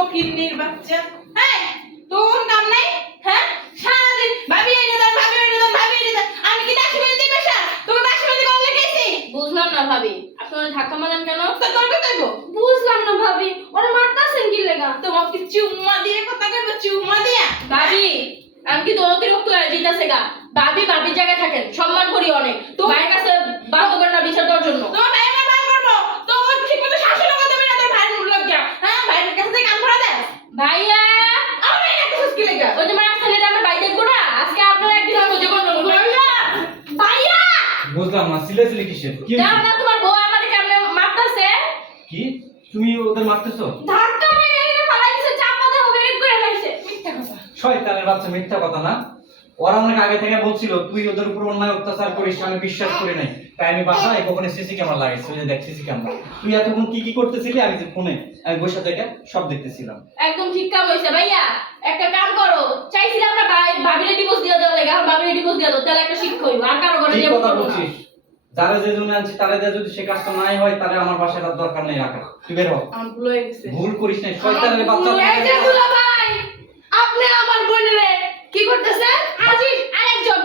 ফকিন্নির বাচ্চা। হ্যাঁ, তোর কাম নাই? হ্যাঁ, সারাদিন ভাবি এনে দেন, ভাবি এনে দেন, ভাবি এনে দেন। আমি কি দাসী বাড়িতে পেশা? তোকে দাসী বাড়িতে কল লেগেছি? বুঝলাম না ভাবি, আপনারা ধাক্কা মারেন কেন? তা তোর কোথায় গো? বুঝলাম না ভাবি, ওরা মারতাছেন কি লাগা? তোমাকে চুম্মা দিয়ে কথা কইবো, চুম্মা দিয়া। ভাবি আমি কিন্তু অতিরিক্ত হয়ে যাইতাছে গা। ভাবি ভাবির জায়গায় থাকেন, সম্মান করি অনেক। তো ভাইয়ের কাছে বাধ্য করেন না বিচার দেওয়ার জন্য। তোমার ভাই আমার ভাই করবো, তোর ঠিকমতো শাসনও করতে পারি না, তোর ভাইয়ের মূল্য যা। হ্যাঁ, ভাইয়ের কাছে থেকে কাম করা দেয়। ভাইয়া আমার ভাই একটা কি লেগা? ওই যে মার ছেলেটা আমার ভাই দেখবো না, আজকে আপনারা একদিন আমার মজা করবেন। ভাইয়া বুঝলাম না, সিলেসিলি কিসের? কি দাও না, তোমার বউ আমাদের কেমনে মারতাছে। কি তুমি ওদের মারতেছো? ধাক্কা মেরে এনে ফালাই দিছে, চাপা দিয়ে বেরেক করে লাইছে। মিথ্যা কথা। শয়তানের বাচ্চা, মিথ্যা কথা না। ওরা অনেক আগে থেকে বলছিল তুই ওদের উপর অন্যায় অত্যাচার করিস, আমি বিশ্বাস করি নাই। তাই আমি বাসায় কখনো সিসি ক্যামেরা লাগাইছি, ওই যে দেখ সিসি ক্যামেরা। তুই এতক্ষণ কি কি করতেছিলি? আমি যে ফোনে আমি বসে থেকে সব দেখতেছিলাম। একদম ঠিক কাম হইছে ভাইয়া। একটা কাম করো, চাইছিলাম না ভাবিরে ডিভোর্স দিয়ে দাও লাগা, ভাবিরে ডিভোর্স দিয়ে দাও, তাহলে একটা শিক্ষা হইব। আর কারো ঘরে ঠিক যাবো কথা না। বলছিস। যারা যে জন্য আনছি তারা দিয়ে যদি সে কাজটা নাই হয়, তাহলে আমার বাসায় তার দরকার নেই রাখা। তুই বের হ। আমার ভুল হয়ে গেছে। ভুল করিস নাই, শয়তানের বাচ্চা। এই যে দুলা ভাই, আপনি আমার বোনেরে কি করতেছেন? আজিজ আরেকজন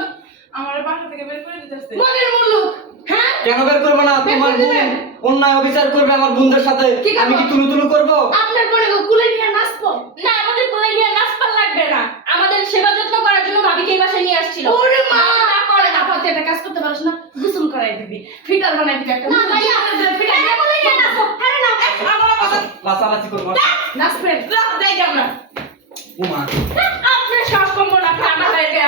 আমার বাসা থেকে বের করে দিতেছে। মনের মুলুক। হ্যাঁ, কেন বের করবো না? তোমার বের করে বোন দিবেন। অন্যায় অবিচার করবে আমার বোনদের সাথে, কি করবো? আমি কি তুলু তুলু করবো? আপনার বোনে কুলে নিয়ে নাচবো। না, আমাদের কোলে নিয়ে নাচপাল লাগবে না, আমাদের সেবা যত্ন করার জন্য ভাবিকে এই বাসায় নিয়ে আসছিল। ওরে মা, না করে না। আপা তুই একটা কাজ করতে পারিস না? গোসল করাই দিবি, ফিটার বানাই দিবি একটা। না ভাইয়া, ফিটার হ্যাঁ, কোলে নিয়ে নাচো। হ্যাঁ না, আমার কথা লাচালাচি করবো। নাচবেন। যাই আমরা। ও মা। আপনার সাহস কম না, খানা হয়ে গেছে।